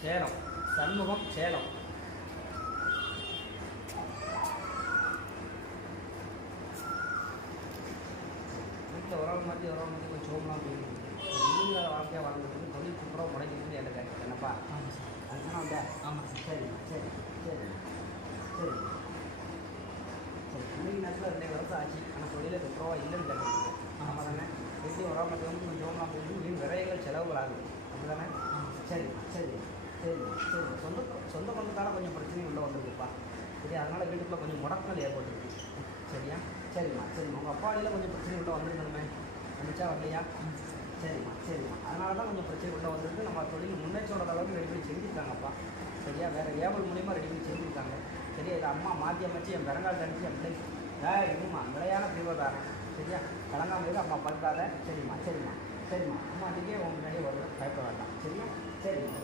சேலம் சண்முகம் சேலம். வீட்டில் ஒரு ஆள் மாதிரி கொஞ்சம் சோம்பலாம் போயிருக்கு. நீங்கள வாழ்க்கையாக வாழ்ந்துருக்கு தொழில் சூப்பராக முடங்கிட்டு எனக்கு என்னப்பா அதுதானே வந்தா? ஆமாம் சரி சரி சரி சரி சரி. இன்னைக்கு நேரத்தில் 2 வருஷம் ஆச்சு. ஆனால் தொழில சூப்பராக இல்லைன்னு கேட்குறீங்க. ஆமாம் தானே? வீட்லேயும் ஒரு ஆள் மட்டும் வந்து கொஞ்சம் சோம்பலாம் போயிருக்கு. வீண் விரைகள் செலவுகள் ஆகுது. அப்படி தானே? சரி சரி சரி சரி. சொந்த பந்தத்தால் கொஞ்சம் பிரச்சனையும் உள்ளே வந்திருக்குப்பா. சரி, அதனால் வீட்டுக்குள்ளே கொஞ்சம் முடக்கங்கள் ஏற்பட்டுருக்கு. சரியா? சரிம்மா சரிம்மா. உங்கள் அப்பா வழியில் கொஞ்சம் பிரச்சனை உள்ளே வந்துருக்கணுமே, வந்துச்சா வரலையா? சரிம்மா சரிம்மா. அதனால தான் கொஞ்சம் பிரச்சனை உள்ளே வந்துருக்கு. நம்ம தொழில் முன்னேற்றோட அளவுக்கு ரெடி பண்ணி செஞ்சுருக்காங்கப்பா. சரியா? வேறு ஏவல் மூலியமாக ரெடி பண்ணி செஞ்சுருக்காங்க. சரியா? இதை அம்மா மாற்றி அமைச்சு என் பிறங்கால் தனிச்சு என் பிள்ளை இன்னும்மா நிலையான தீவிரதாரன். சரியா? கலங்காமல் அம்மா படுத்தாத. சரிம்மா சரிம்மா சரிம்மா. அம்மாட்டிக்கே உங்க முன்னாடியே வருது, பயப்பட வேண்டாம். சரியா? சரிம்மா.